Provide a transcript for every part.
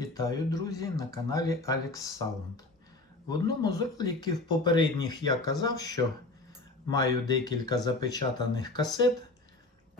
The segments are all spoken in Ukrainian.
Вітаю, друзі, на каналі Alex Sound. В одному з роликів попередніх я казав, що маю декілька запечатаних касет.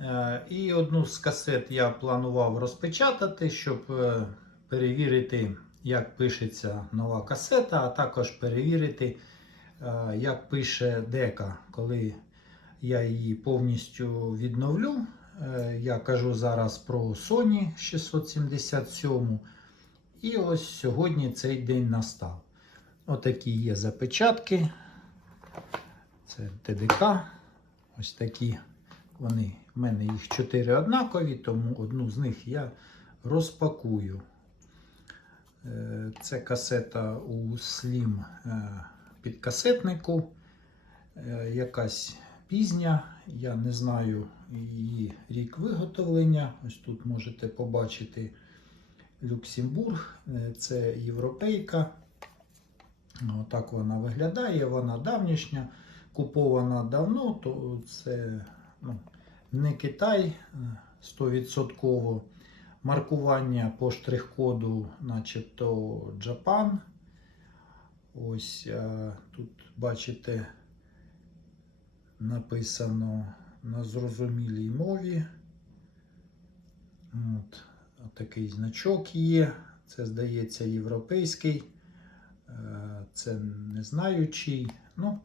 Е, І одну з касет я планував розпечатати, щоб е, перевірити, як пишеться нова касета, а також перевірити, е, як пише дека, коли я її повністю відновлю. Я кажу зараз про Sony 677. І ось сьогодні цей день настав. Отакі є запечатки. Це ТДК. Ось такі вони. У мене їх 4 однакові, тому одну з них я розпакую. Е, Це касета у Slim е, підкасетнику. Е, Якась пізня. Я не знаю її рік виготовлення. Ось тут можете побачити. Люксембург, е, це європейка. Отак вона виглядає, вона давнішня, купована давно, то це ну, не Китай е, 100%. Маркування по штрих-коду, начебто Japan. Ось е, тут бачите, написано на зрозумілій мові. От. Такий значок є. Це, здається, європейський. Е, Це не знаю чий. Ну,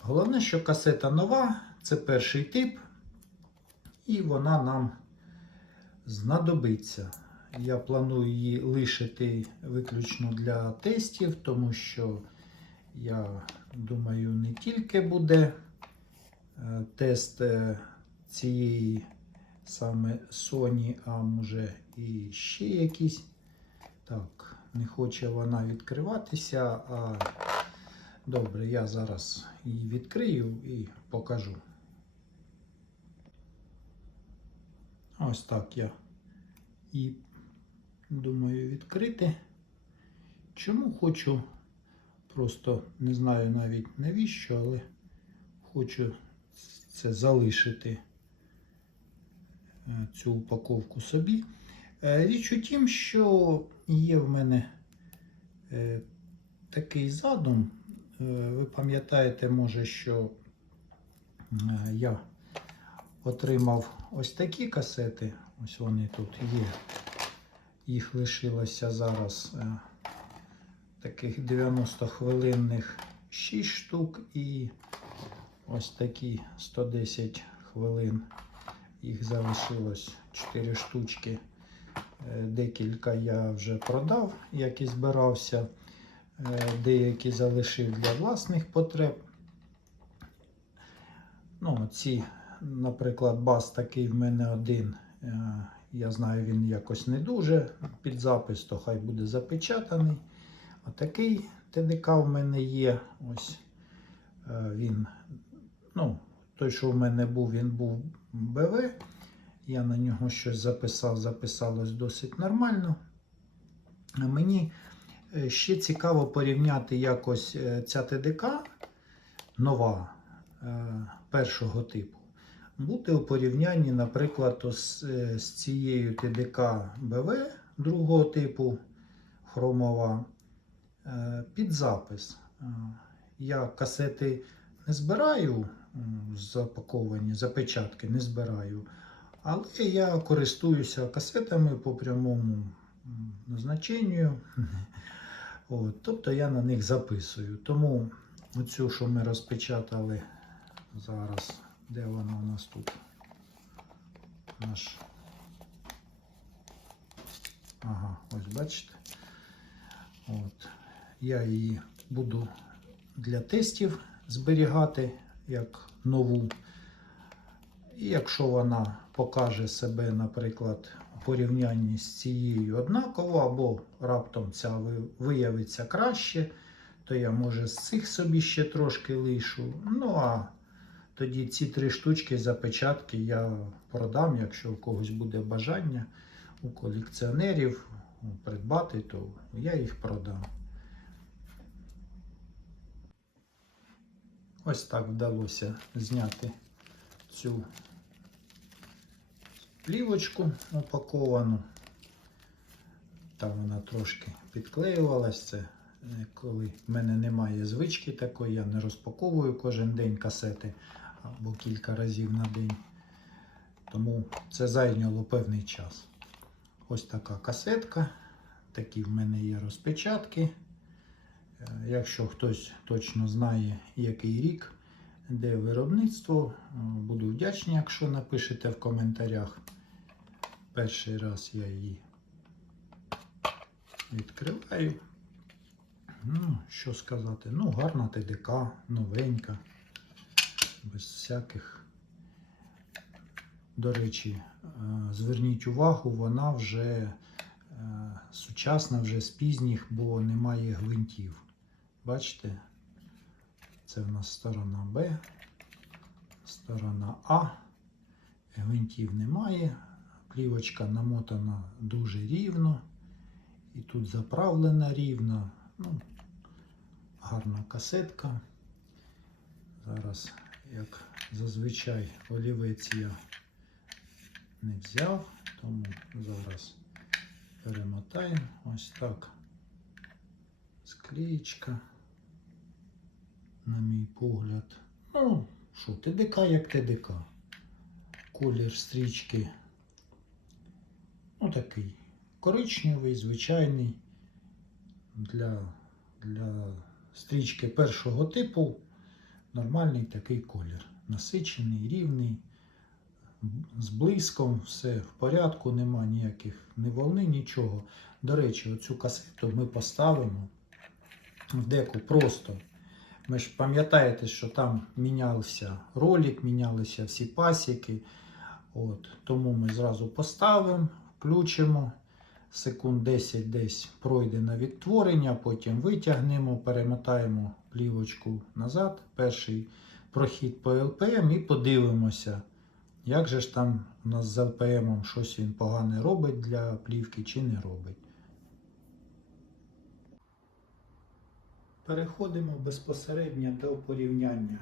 головне, що касета нова, це перший тип, і вона нам знадобиться. Я планую її лишити виключно для тестів, тому що я думаю, не тільки буде е, тест е, цієї саме Sony, а може і ще якісь. Так, не хоче вона відкриватися, а добре, я зараз її відкрию і покажу. Ось так я і думаю відкрити. Чому хочу, просто не знаю навіть навіщо, але хочу це залишити цю упаковку собі. Е, Річ у тім, що є в мене е, такий задум. Е, Ви пам'ятаєте, може, що е, я отримав ось такі касети. Ось вони тут є. Їх лишилося зараз е, таких 90 хвилинних 6 штук і ось такі 110 хвилин. Їх залишилось 4 штучки. Е, Декілька я вже продав, як і збирався. Е, Деякі залишив для власних потреб. Ну, ці, наприклад, бас такий в мене один. Е, Я знаю, він якось не дуже під запис, то хай буде запечатаний. Отакий ТДК в мене є. Ось він, ну, той, що в мене був, він був БВ. Я на нього щось записав, записалось досить нормально. Мені е, ще цікаво порівняти якось е, ця ТДК нова е, першого типу. Бути у порівнянні, наприклад, з, з цією ТДК БВ другого типу хромова під запис. Я касети не збираю запаковані, запечатки не збираю. Але я користуюся касетами по прямому назначенню. От, тобто я на них записую. Тому оцю, що ми розпечатали зараз, де вона у нас тут? Наш. Ага, ось бачите. От. Я її буду для тестів зберігати як нову. І якщо вона покаже себе, наприклад, у порівнянні з цією однаково, або раптом ця виявиться краще, то я може з цих собі ще трошки лишу. Ну а тоді ці три штучки запечатки я продам, якщо у когось буде бажання у колекціонерів придбати, то я їх продам. Ось так вдалося зняти цю плівочку упаковану. Там вона трошки підклеювалась. Це е, коли в мене немає звички такої, я не розпаковую кожен день касети або кілька разів на день. Тому це зайняло певний час. Ось така касетка. Такі в мене є розпечатки. Е, Якщо хтось точно знає, який рік, де виробництво, е, буду вдячний, якщо напишете в коментарях. Перший раз я її відкриваю. Ну, що сказати? Ну, гарна ТДК, новенька, без всяких. До речі, е, зверніть увагу, вона вже сучасна, вже з пізніх, бо немає гвинтів. Бачите? Це в нас сторона Б, сторона А. Гвинтів немає. Плівочка намотана дуже рівно. І тут заправлена рівно. Ну, гарна касетка. Зараз, як зазвичай, олівець я не взяв, тому зараз перемотаємо ось так. Склеєчка, на мій погляд. Ну, що, ТДК як ТДК. Колір стрічки. Ну, такий коричневий, звичайний для, для стрічки першого типу. Нормальний такий колір. Насичений, рівний, з блиском, все в порядку, нема ніяких ні волни, нічого. До речі, оцю касету ми поставимо в деку просто. Ви ж пам'ятаєте, що там мінявся ролик, мінялися всі пасіки. От, тому ми зразу поставимо, включимо. Секунд 10 десь пройде на відтворення, потім витягнемо, перемотаємо плівочку назад, перший прохід по LPM і подивимося, як же ж там у нас з LPM щось він погане робить для плівки чи не робить. Переходимо безпосередньо до порівняння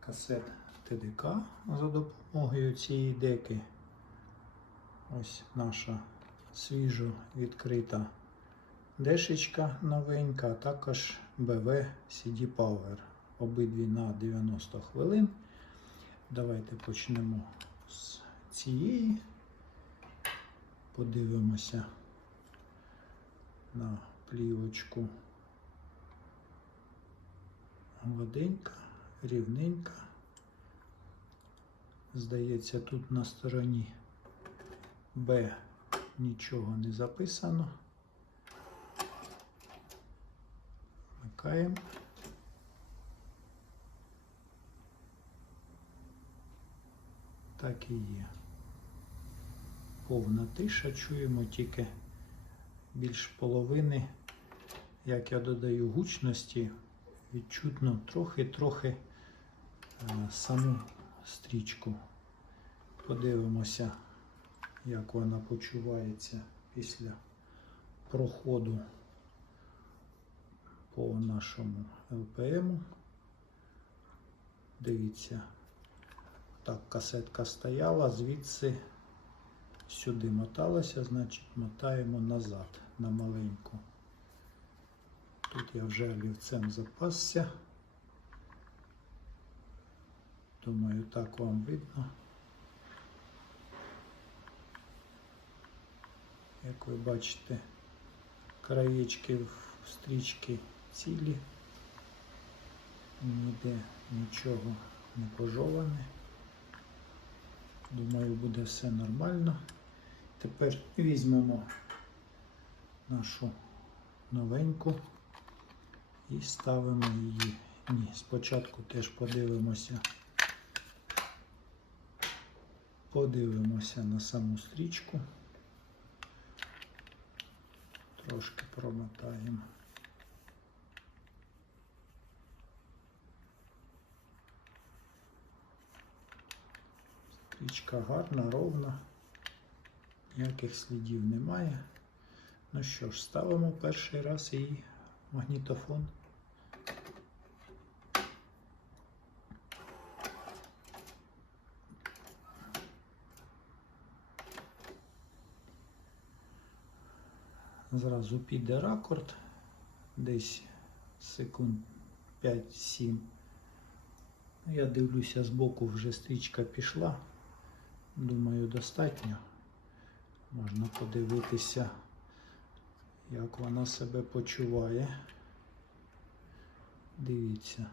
касет ТДК за допомогою цієї деки. Ось наша свіжо відкрита дешечка новенька, а також BV CD Power. Обидві на 90 хвилин. Давайте почнемо з цієї. Подивимося на плівочку. Гладенька, рівненька. Здається, тут на стороні Б нічого не записано. Вмикаємо. Так і є. Повна тиша, чуємо тільки більш половини, як я додаю гучності, відчутно трохи-трохи е, саму стрічку. Подивимося як вона почувається після проходу по нашому ЛПМ. Дивіться, так касетка стояла, звідси сюди моталася, значить мотаємо назад на маленьку. Тут я вже олівцем запасся. Думаю, так вам видно. Як ви бачите, краєчки в стрічки цілі, ніде нічого не пожоване. Думаю, буде все нормально. Тепер візьмемо нашу новеньку і ставимо її. Ні, спочатку теж подивимося. Подивимося на саму стрічку. Трошки промотаємо. Стрічка гарна, ровна, ніяких слідів немає. Ну що ж, ставимо перший раз і магнітофон. Зразу піде ракорд, десь секунд 5-7. Я дивлюся збоку, вже стрічка пішла. Думаю, достатньо. Можна подивитися, як вона себе почуває. Дивіться.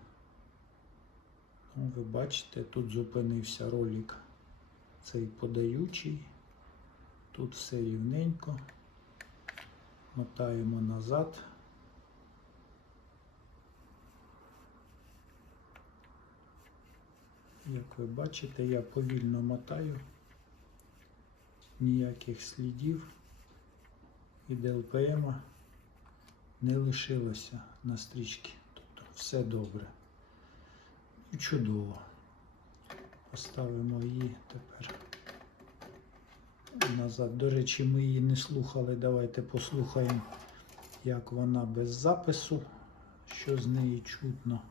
Ну, ви бачите, тут зупинився ролик цей подаючий. Тут все рівненько. Мотаємо назад. Як ви бачите, я повільно мотаю, ніяких слідів і ДЛПМ не лишилося на стрічці. Тобто все добре. І чудово. Поставимо її тепер назад. До речі, ми її не слухали. Давайте послухаємо, як вона без запису, що з неї чутно.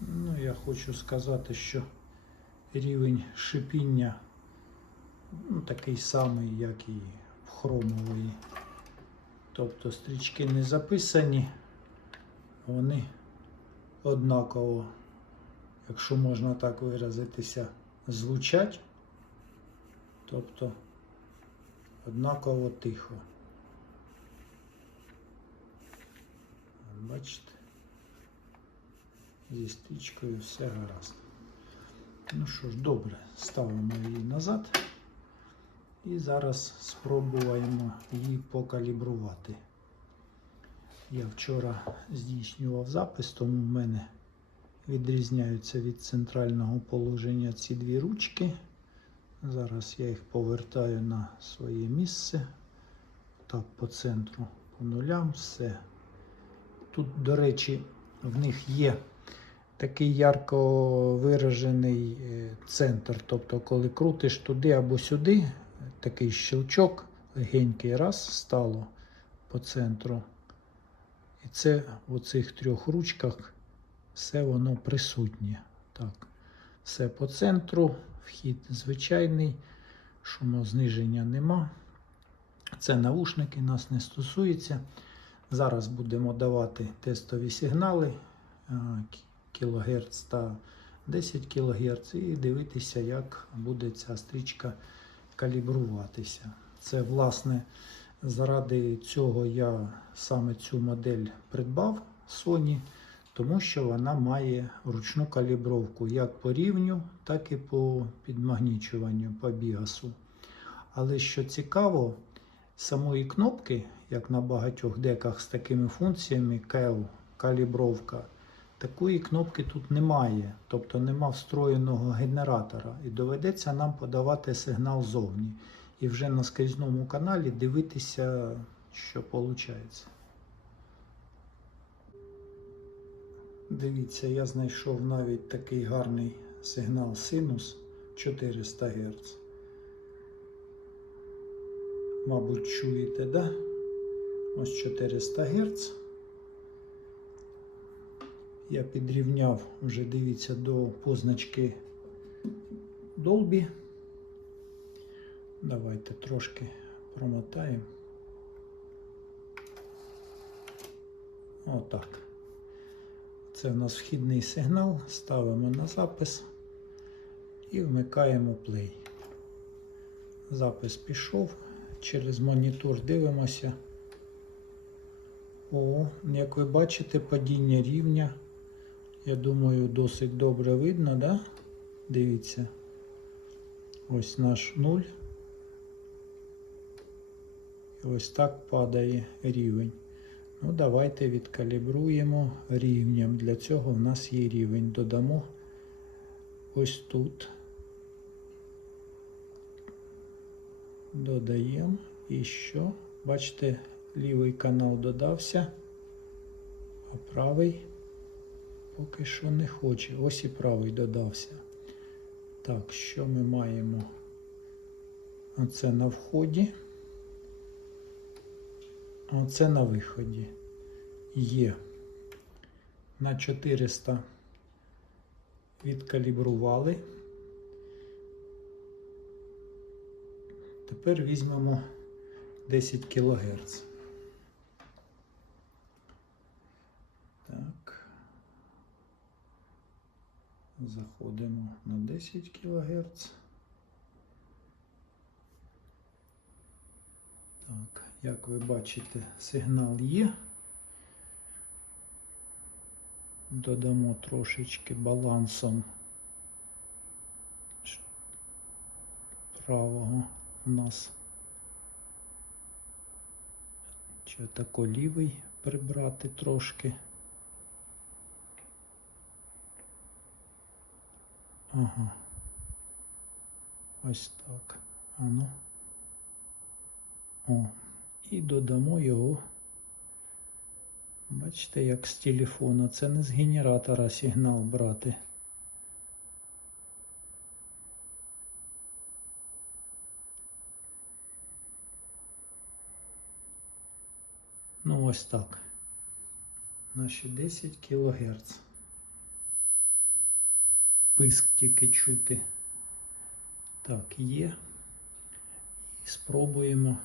Ну, я хочу сказати, що рівень шипіння ну, такий самий, як і в хромової. Тобто стрічки не записані, вони однаково, якщо можна так виразитися, звучать, тобто однаково тихо. Бачите? Зі стрічкою все гаразд. Ну що ж, добре, ставимо її назад. І зараз спробуємо її покалібрувати. Я вчора здійснював запис, тому в мене відрізняються від центрального положення ці дві ручки. Зараз я їх повертаю на своє місце. Так, по центру, по нулям, все. Тут, до речі, в них є такий ярко виражений е, центр. Тобто, коли крутиш туди або сюди, такий щелчок легенький раз стало по центру. І це в цих трьох ручках все воно присутнє. Так, все по центру, вхід звичайний, шумозниження нема. Це навушники нас не стосується. Зараз будемо давати тестові сигнали кілогерц та 10 кГц і дивитися, як буде ця стрічка калібруватися. Це, власне, заради цього я саме цю модель придбав Sony, тому що вона має ручну калібровку як по рівню, так і по підмагнічуванню по бігасу. Але що цікаво, самої кнопки, як на багатьох деках з такими функціями, CAL, калібровка, такої кнопки тут немає, тобто нема встроєного генератора. І доведеться нам подавати сигнал зовні. І вже на скрізному каналі дивитися, що виходить. Дивіться, я знайшов навіть такий гарний сигнал синус 400 Гц. Мабуть, чуєте, да? Ось 400 Гц. Я підрівняв вже, дивіться, до позначки Dolby. Давайте трошки промотаємо. Отак. Це в нас вхідний сигнал. Ставимо на запис і вмикаємо play. Запис пішов. Через монітор дивимося. О, як ви бачите, падіння рівня. Я думаю, досить добре видно, да? Дивіться. Ось наш нуль. Ось так падає рівень. Ну, давайте відкалібруємо рівнем. Для цього в нас є рівень. Додамо ось тут. Додаємо. І що? Бачите, лівий канал додався, а правий поки що не хоче. Ось і правий додався. Так, що ми маємо? Оце на вході. Ну, Оце на виході є на 400 відкалібрували. Тепер візьмемо 10 кГц. Так. Заходимо на 10 кГц. Так як ви бачите, сигнал є. Додамо трошечки балансом правого у нас. Чи тако лівий прибрати трошки. Ага. Ось так. Ану. О. І додамо його. Бачите, як з телефона. Це не з генератора сигнал брати. Ну, ось так. Наші 10 кГц. Писк тільки чути. Так, є. І спробуємо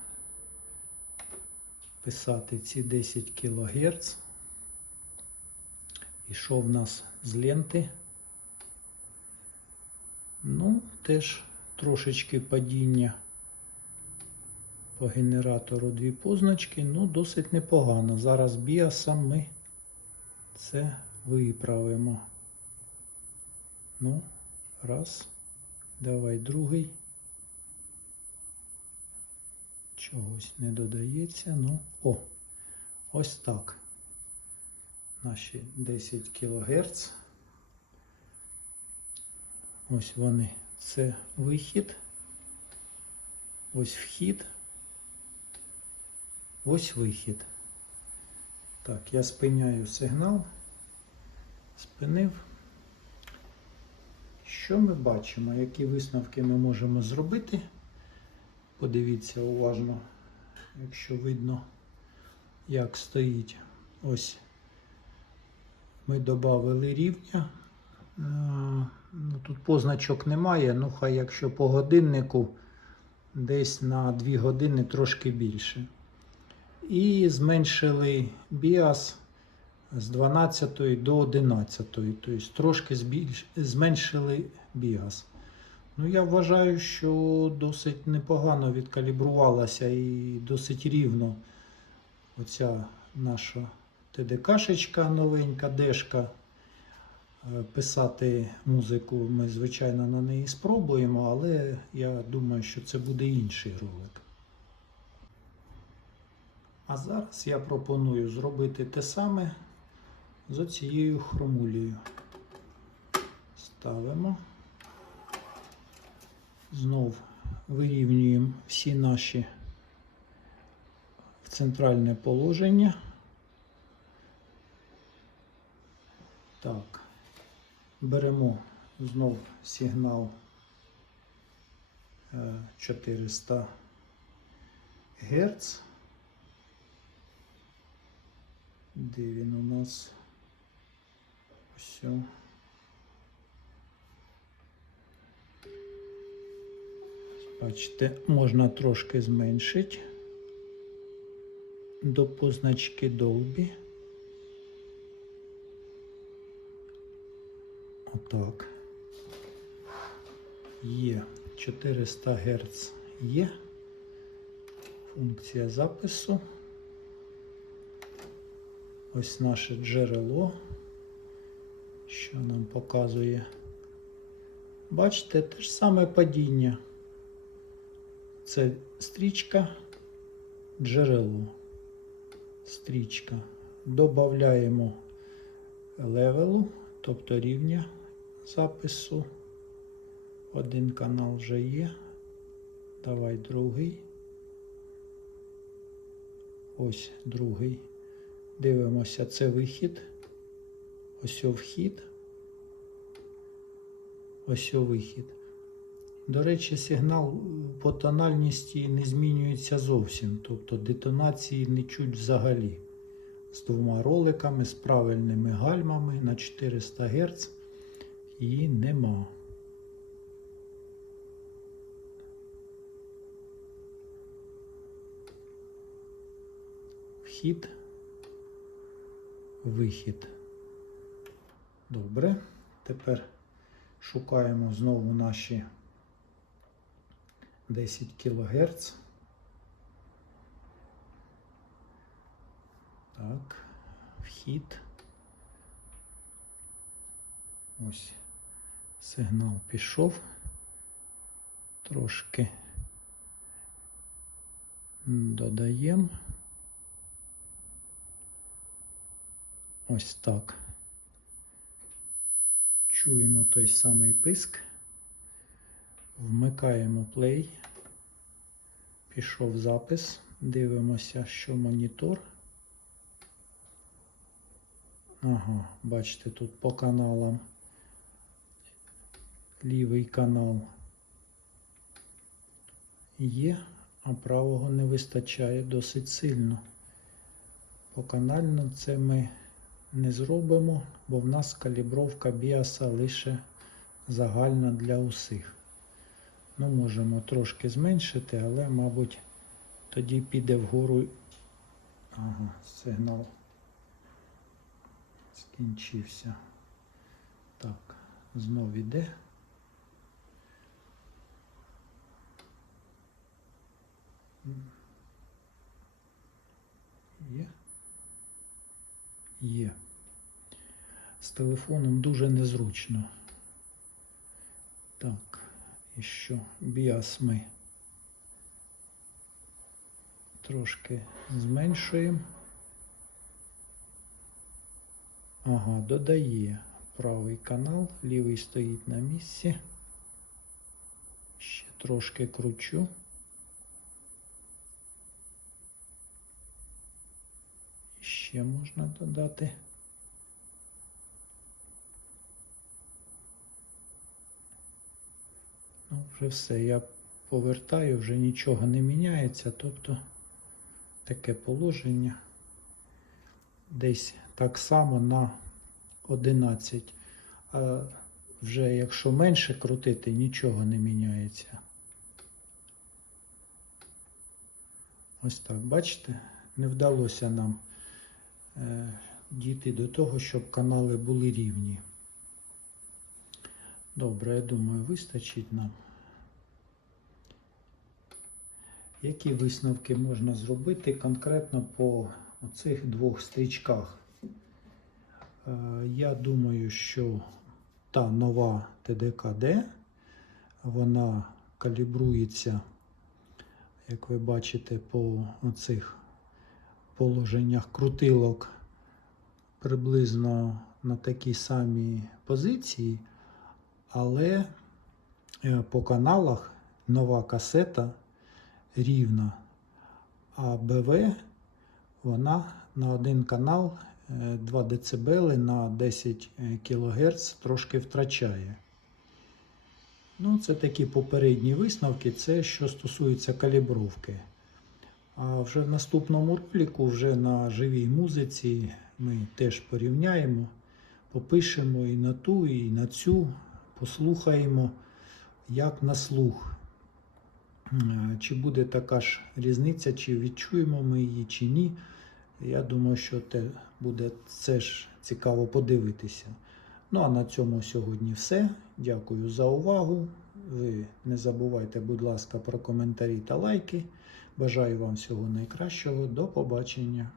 писати ці 10 кГц. І що в нас з ленти? Ну, теж трошечки падіння по генератору дві позначки, ну досить непогано. Зараз біасом ми це виправимо. Ну, раз. Давай другий. Чогось не додається. Ну, о, ось так. Наші 10 кГц. Ось вони. Це вихід. Ось вхід. Ось вихід. Так, я спиняю сигнал. Спинив. Що ми бачимо? Які висновки ми можемо зробити? Подивіться уважно, якщо видно, як стоїть. Ось ми додали рівня. Е, Ну, тут позначок немає, ну хай якщо по годиннику десь на 2 години трошки більше. І зменшили біас з 12 до 11, тобто трошки збільш... зменшили біас. Ну, я вважаю, що досить непогано відкалібрувалася і досить рівно оця наша ТДКшечка новенька, дешка. Е, Писати музику ми, звичайно, на неї спробуємо, але я думаю, що це буде інший ролик. А зараз я пропоную зробити те саме з оцією хромулею. Ставимо. Знов вирівнюємо всі наші в центральне положення. Так, беремо знов сигнал е, 400 Гц. Де він у нас? Все. Бачите, можна трошки зменшити до позначки довбі. Отак. Є 400 Гц є. Функція запису. Ось наше джерело, що нам показує. Бачите, те ж саме падіння. Це стрічка, джерело. Стрічка. Добавляємо левелу, тобто рівня запису. Один канал вже є. Давай другий. Ось другий. Дивимося, це вихід. Ось вхід. Ось о вихід. До речі, сигнал е, по тональності не змінюється зовсім, тобто детонації не чуть взагалі. З двома роликами, з правильними гальмами на 400 Гц її нема. Вхід, вихід. Добре. Тепер шукаємо знову наші. 10 кГц. Так, вхід. Ось сигнал пішов. Трошки додаємо. Ось так. Чуємо той самий писк. Вмикаємо плей. Пішов запис. Дивимося, що монітор. Ага, бачите, тут по каналам. Лівий канал є, а правого не вистачає досить сильно. Поканально це ми не зробимо, бо в нас калібровка біаса лише загальна для усіх. Ну, можемо трошки зменшити, але, мабуть, тоді піде вгору. Ага, сигнал скінчився. Так, знов іде. Є? Є. З телефоном дуже незручно. Так, і що? Біас ми трошки зменшуємо. Ага, додає правий канал, лівий стоїть на місці. Ще трошки кручу. Ще можна додати. Ну, вже все. Я повертаю, вже нічого не міняється. Тобто таке положення десь так само на 11. А вже якщо менше крутити, нічого не міняється. Ось так, бачите, не вдалося нам е, дійти до того, щоб канали були рівні. Добре, я думаю, вистачить нам. Які висновки можна зробити конкретно по оцих двох стрічках? Е, Я думаю, що та нова TDKD, вона калібрується, як ви бачите, по оцих положеннях крутилок приблизно на такій самій позиції, але е, по каналах нова касета рівна, а БВ вона на один канал е, 2 дБ на 10 кГц трошки втрачає. Ну, це такі попередні висновки, це що стосується калібровки. А вже в наступному ролику, вже на живій музиці, ми теж порівняємо, попишемо і на ту, і на цю, послухаємо, як на слух. Е, Чи буде така ж різниця, чи відчуємо ми її, чи ні. Я думаю, що те буде це ж цікаво подивитися. Ну а на цьому сьогодні все. Дякую за увагу. Ви не забувайте, будь ласка, про коментарі та лайки. Бажаю вам всього найкращого. До побачення.